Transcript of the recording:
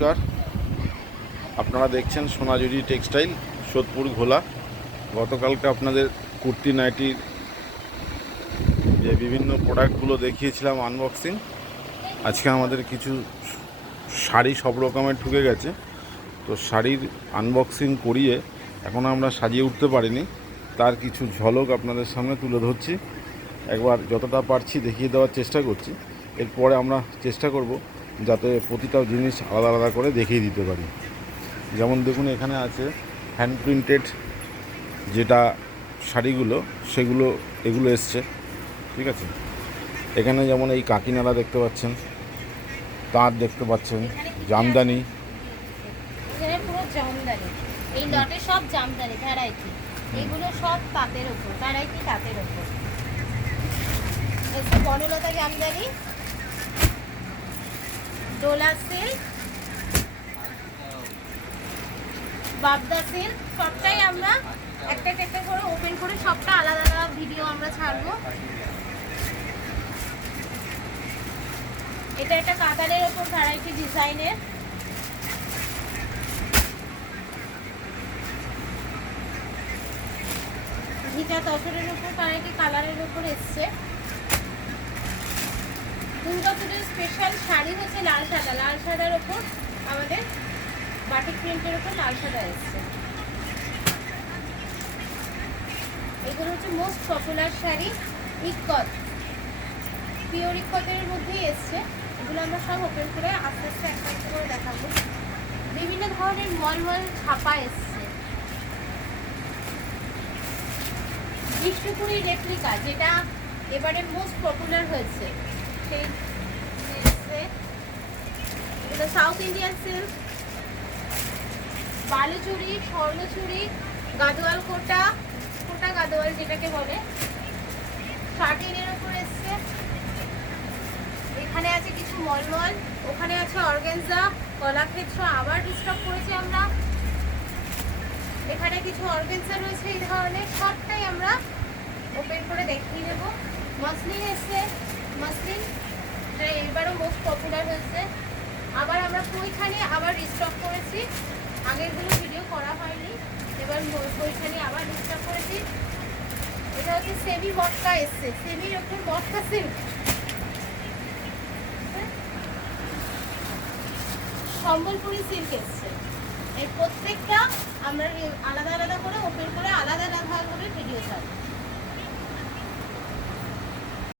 নমস্কার, আপনারা দেখছেন সোনাঝুরি টেক্সটাইল, সোদপুর ঘোলা। গতকালকে আপনাদের কুর্তি নাইটির যে বিভিন্ন প্রোডাক্টগুলো দেখিয়েছিলাম আনবক্সিং। আজকে আমাদের কিছু শাড়ি সব রকমের ঢুকে গেছে, তো শাড়ির আনবক্সিং করিয়ে এখন আমরা সাজিয়ে উঠতে পারিনি, তার কিছু ঝলক আপনাদের সামনে তুলে ধরছি। একবার যতটা পারছি দেখিয়ে দেওয়ার চেষ্টা করছি। এরপরে আমরা চেষ্টা করব যাতে প্রতিটা জিনিস আলাদা আলাদা করে দেখিয়ে দিতে পারি। যেমন দেখুন, এখানে আছে হ্যান্ড প্রিন্টেড যেটা শাড়িগুলো, এগুলো এসছে, ঠিক আছে। এখানে যেমন এই কাকিনাড়া দেখতে পাচ্ছেন, তাঁত দেখতে পাচ্ছেন, জামদানি, পুরো জামদানি, এই লটে সব জামদানি ভ্যারাইটি, এগুলো সব তাঁতের উপর, ভ্যারাইটি তাঁতের উপর। বনলতা জামদানি, ডোলা সিল্ক, বাবদা সিল্ক, সবটাই আমরা একটা একটা করে ওপেন করে সবটা আলাদা আলাদা ভিডিও আমরা ছাড়বো। এটা একটা কাতারের ওপর ভ্যারাইটি ডিজাইনের, ঘিচা তসরের উপর ভ্যারাইটি কালারের উপর এসছে। দুর্গাপুরের স্পেশাল শাড়ি হচ্ছে লাল সাদা, লাল সাদার ওপর আমাদের বাটিক প্রিন্টের উপর লাল সাদা এসছে। এগুলো হচ্ছে most popular sari, ikat, pure ইক্কতের মধ্যেই এসছে। এগুলো আমরা সব ওপেন করে আস্তে আস্তে একটা একটা করে দেখাবো। বিভিন্ন ধরনের মলমল ছাপা এসছে। বিষ্ণুপুরি রেপ্লিকা, যেটা এবারে মোস্ট পপুলার হয়েছে, সেই এসছে। এটা south Indian silk, Baluchari, Swarnachari, Gadwal Kota, Kota Gadwal যেটাকে বলে, শার্টিনের উপর এসছে। এখানে আছে কিছু মলমল, ওখানে আছে অর্গানজা, কলাক্ষেত্র আবার ডিস্টার্ব করেছি আমরা। এখানে কিছু অর্গানজা রয়েছে, এই ধরনের সবটাই আমরা ওপেন করে দেখিয়ে দেবো। মসলিন এসছে, মসলিন এবারও মোস্ট পপুলার হয়েছে। আবার আমরা পৈঠানি আবার রিস্টক করেছি, আগেরগুলো ভিডিও করা হয়নি, এবার পৈঠানি আবার রিস্টক করেছি। এটা হচ্ছে সেমি মটকা এসছে, সেমির ওপর মটকা সিল্ক, সম্বলপুরি সিল্ক এসছে। এই প্রত্যেকটা আমরা আলাদা আলাদা করে ওপেন করে আলাদা আলাদা করে ভিডিও ছাড়ব।